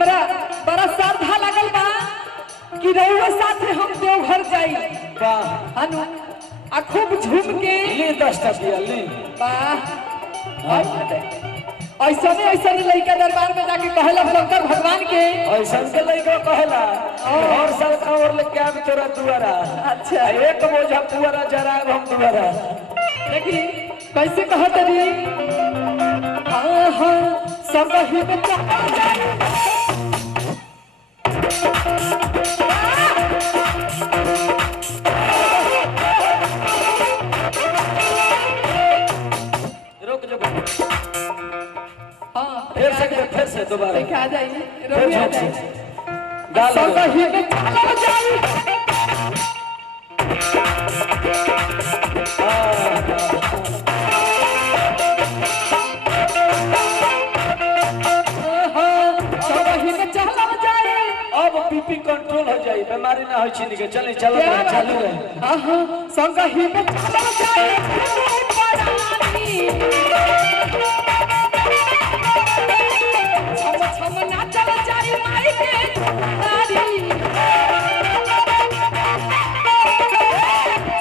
हमरा बड़ा श्रद्धा लगल बा कि रउआ साथे हम देवघर जाई वाह अनु आ खूब झूम के ले 10 टा दिया ले वाह ऐसा लड़का दरबार में जाके कहला शंकर भगवान के ऐसा के लड़का कहला हर साल कांवर ले के आबे तोरा दुआरा अच्छा एक बोझा पुआरा जरा हम दुआरा देखी कैसे कहत रे हां हां सब ही में रुक जो फिर से दोबारा दिखा जाइए रोक आ जाइए गाल सब ही में चलो जाई अब बीपी कंट्रोल हो जाए बीमारी ना होई छिन के चले चलो चालू रहे हां संग ही में चलो जाए छम छम ना चल जाए माई के नारी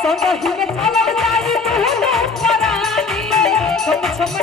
संग ही में चलो जाए तू परानी छम छम